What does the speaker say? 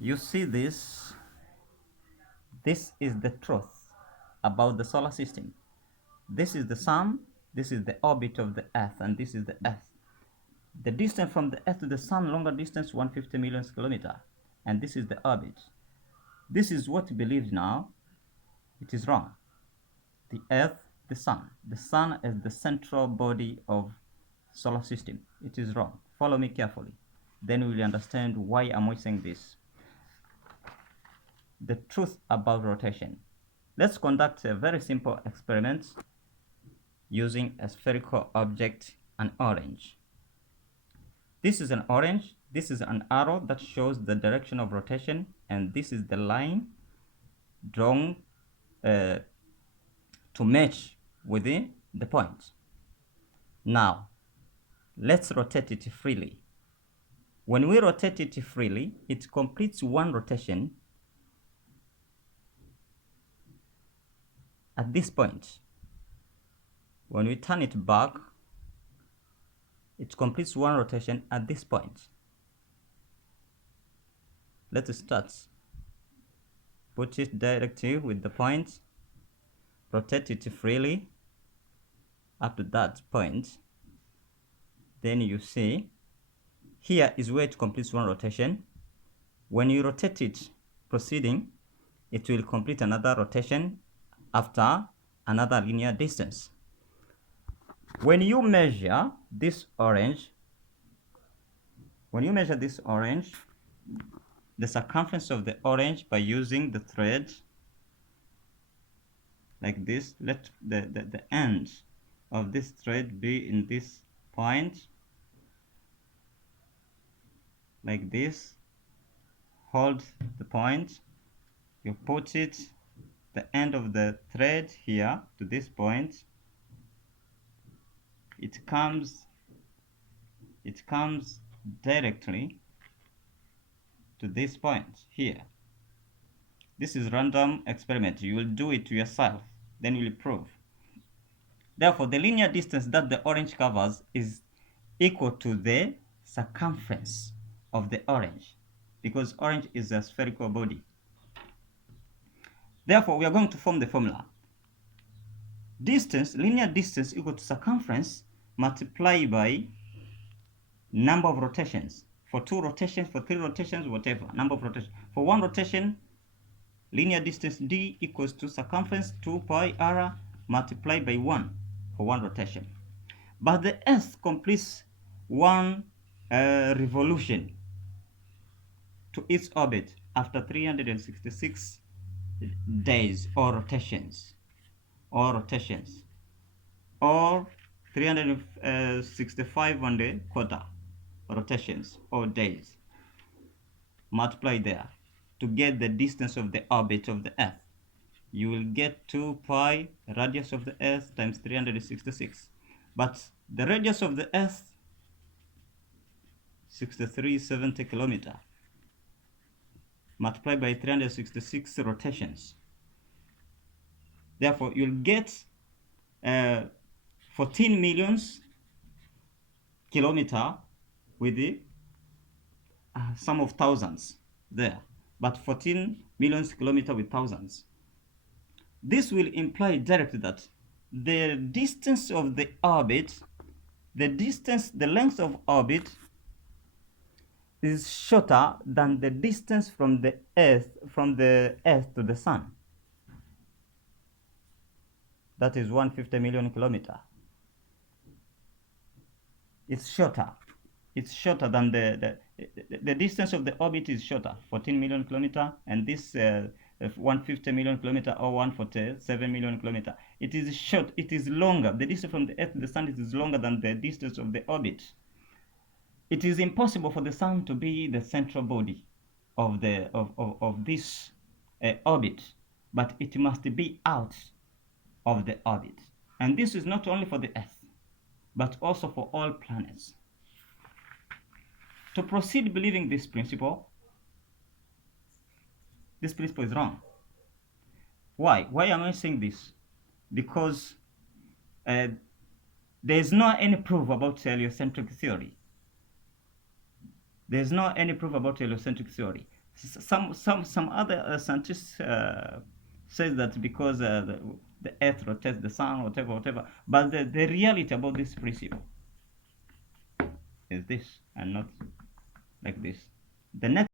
You see this? This is the truth about the solar system. This is the sun, this is the orbit of the earth, and this is the earth. The distance from the earth to the sun, longer distance, 150 million kilometers, and this is the orbit. This is what believed now. It is wrong. The earth, the sun is the central body of solar system. It is wrong. Follow me carefully. Then we will understand why I'm saying this. The truth about rotation. Let's conduct a very simple experiment using a spherical object, an orange. This is an orange. This is an arrow that shows the direction of rotation, and this is the line drawn to match within the point. Now, let's rotate it freely. When we rotate it freely, it completes one rotation at this point. When we turn it back, it completes one rotation at this point. Let's start. Put it directly with the point, rotate it freely up to that point. Then you see, here is where it completes one rotation. When you rotate it proceeding, it will complete another rotation after another linear distance. When you measure this orange, the circumference of the orange by using the thread like this, let the end of this thread be in this point like this. Hold the point, you put it the end of the thread here to this point. It comes directly to this point here. This is random experiment. You will do it yourself, then you will prove. Therefore, the linear distance that the orange covers is equal to the circumference of the orange, because orange is a spherical body. Therefore, we are going to form the formula. Distance, linear distance equal to circumference multiplied by number of rotations. For 2 rotations, for 3 rotations, whatever, number of rotations. For 1 rotation, linear distance d equals to circumference 2 pi r multiplied by 1 for 1 rotation. But the earth completes one revolution to its orbit after 366 days or rotations, or 365 and a quarter rotations or days. Multiply there to get the distance of the orbit of the earth. You will get 2 pi radius of the earth times 366. But the radius of the earth, 6370 kilometers, multiplied by 366 rotations. Therefore, you'll get 14 million kilometers with the sum of thousands there, but 14 million kilometers with thousands. This will imply directly that the distance of the orbit, the length of orbit is shorter than the distance from the earth to the sun. That is 150 million kilometers. It's shorter. It's shorter than the distance of the orbit is shorter, 14 million kilometers, and this 150 million kilometers or 147 million kilometers. It is short. It is longer. The distance from the earth to the sun is longer than the distance of the orbit. It is impossible for the sun to be the central body of this orbit, but it must be out of the orbit. And this is not only for the earth, but also for all planets. To proceed believing this principle is wrong. Why? Why am I saying this? Because there is no any proof about heliocentric theory. There is no any proof about heliocentric theory. Some other scientists says that because the Earth rotates the sun, whatever, whatever. But the reality about this principle is this, and not like this. The next